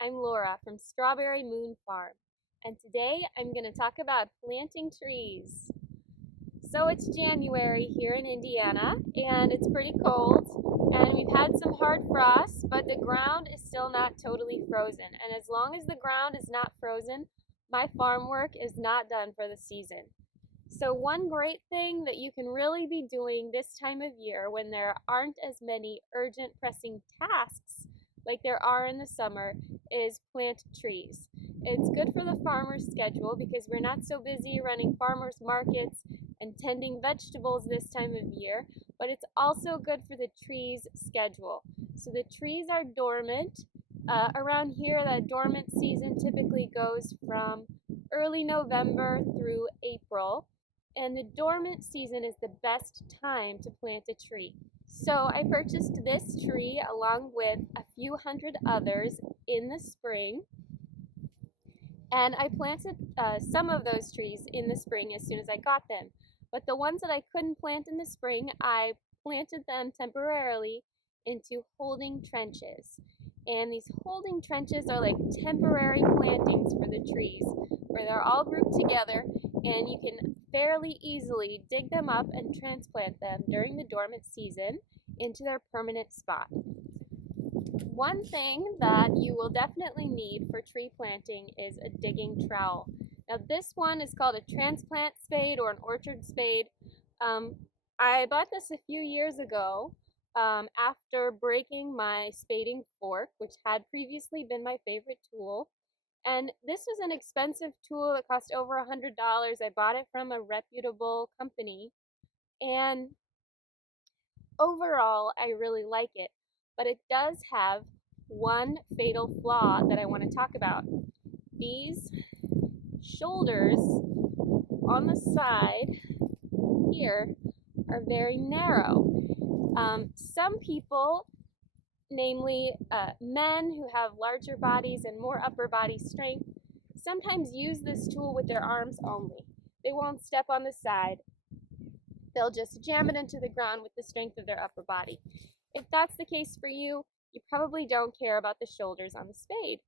I'm Laura from Strawberry Moon Farm, and today I'm going to talk about planting trees. So it's January here in Indiana, and it's pretty cold, and we've had some hard frosts, but the ground is still not totally frozen. And as long as the ground is not frozen, my farm work is not done for the season. So one great thing that you can really be doing this time of year when there aren't as many urgent pressing tasks like there are in the summer is plant trees. It's good for the farmer's schedule because we're not so busy running farmers markets and tending vegetables this time of year, but it's also good for the trees' schedule. So the trees are dormant. Around here, that dormant season typically goes from early November through April, and the dormant season is the best time to plant a tree. So I purchased this tree along with a few hundred others in the spring, and I planted some of those trees in the spring as soon as I got them. But the ones that I couldn't plant in the spring, I planted them temporarily into holding trenches. And these holding trenches are like temporary plantings for the trees where they're all grouped together and you can fairly easily dig them up and transplant them during the dormant season into their permanent spot. One thing that you will definitely need for tree planting is a digging trowel. Now this one is called a transplant spade or an orchard spade. I bought this a few years ago after breaking my spading fork, which had previously been my favorite tool. And this was an expensive tool that cost over $100. I bought it from a reputable company. And overall, I really like it. But it does have one fatal flaw that I want to talk about. These shoulders on the side here are very narrow. Some people, namely men who have larger bodies and more upper body strength, sometimes use this tool with their arms only. They won't step on the side. They'll just jam it into the ground with the strength of their upper body. If that's the case for you, you probably don't care about the shoulders on the spade.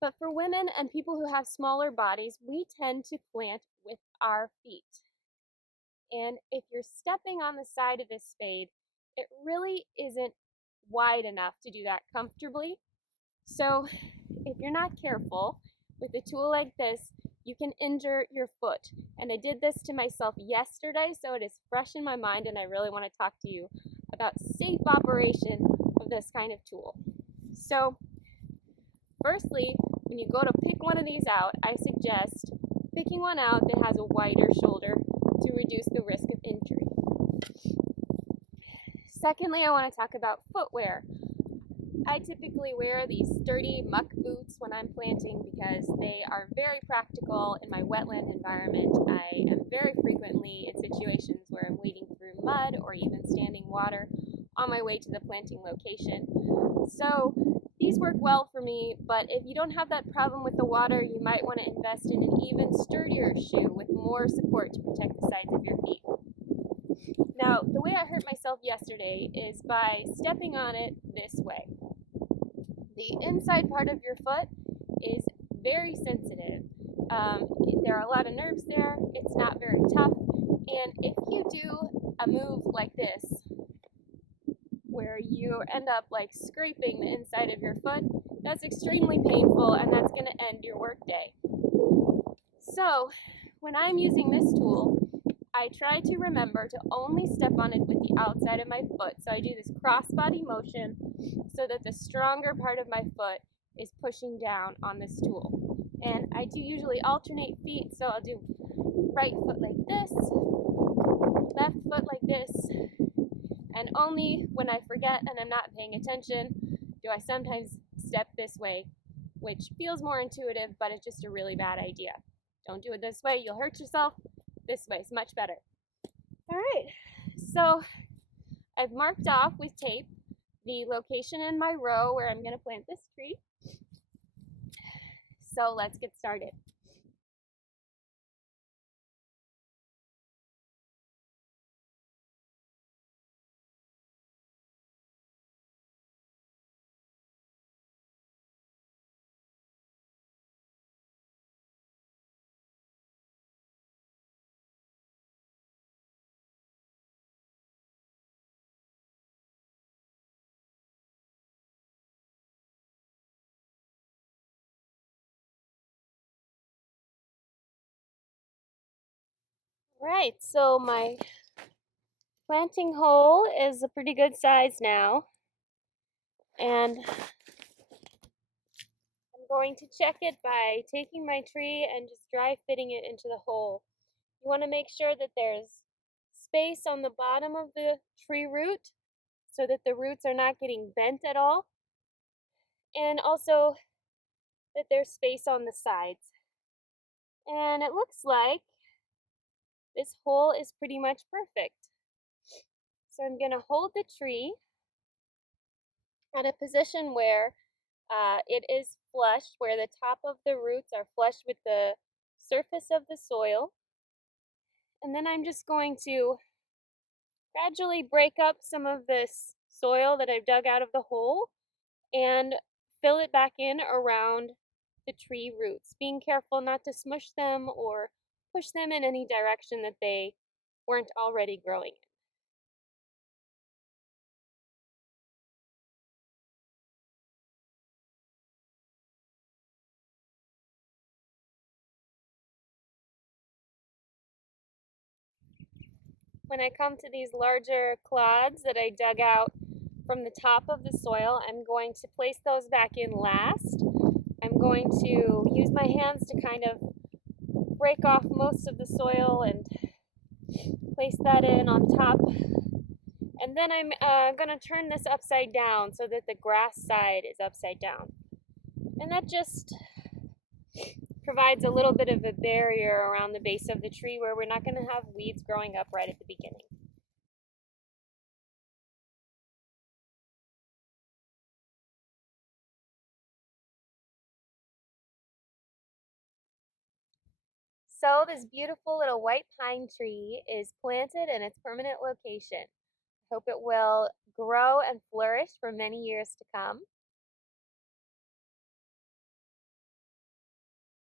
But for women and people who have smaller bodies, we tend to plant with our feet. And if you're stepping on the side of this spade, it really isn't wide enough to do that comfortably. So if you're not careful with a tool like this, you can injure your foot. And I did this to myself yesterday, so it is fresh in my mind, and I really want to talk to you about safe operation of this kind of tool. So firstly, when you go to pick one of these out, I suggest picking one out that has a wider shoulder to reduce the risk of injury. Secondly, I want to talk about footwear. I typically wear these sturdy muck boots when I'm planting because they are very practical in my wetland environment. I am very frequently in situations where I'm wading through mud or even standing water on my way to the planting location. So these work well for me, but if you don't have that problem with the water, you might want to invest in an even sturdier shoe with more support to protect the sides of your feet. Now, the way I hurt myself yesterday is by stepping on it this way. The inside part of your foot is very sensitive. There are a lot of nerves there. It's not very tough. And if you do a move like this, where you end up like scraping the inside of your foot, that's extremely painful and that's going to end your workday. So when I'm using this tool, I try to remember to only step on it with the outside of my foot. So I do this cross-body motion so that the stronger part of my foot is pushing down on this tool. And I do usually alternate feet, so I'll do right foot like this, left foot like this, and only when I forget and I'm not paying attention do I sometimes step this way, which feels more intuitive, but it's just a really bad idea. Don't do it this way, you'll hurt yourself. This way is much better. All right, so I've marked off with tape the location in my row where I'm going to plant this tree. So let's get started. Right, so my planting hole is a pretty good size now, and I'm going to check it by taking my tree and just dry fitting it into the hole. You want to make sure that there's space on the bottom of the tree root so that the roots are not getting bent at all, and also that there's space on the sides. And it looks like this hole is pretty much perfect. So I'm going to hold the tree at a position where it is flush, where the top of the roots are flush with the surface of the soil. And then I'm just going to gradually break up some of this soil that I've dug out of the hole and fill it back in around the tree roots, being careful not to smush them or push them in any direction that they weren't already growing in. When I come to these larger clods that I dug out from the top of the soil, I'm going to place those back in last. I'm going to use my hands to kind of break off most of the soil and place that in on top. And then I'm going to turn this upside down so that the grass side is upside down. And that just provides a little bit of a barrier around the base of the tree where we're not going to have weeds growing up right at the beginning. So this beautiful little white pine tree is planted in its permanent location. I hope it will grow and flourish for many years to come.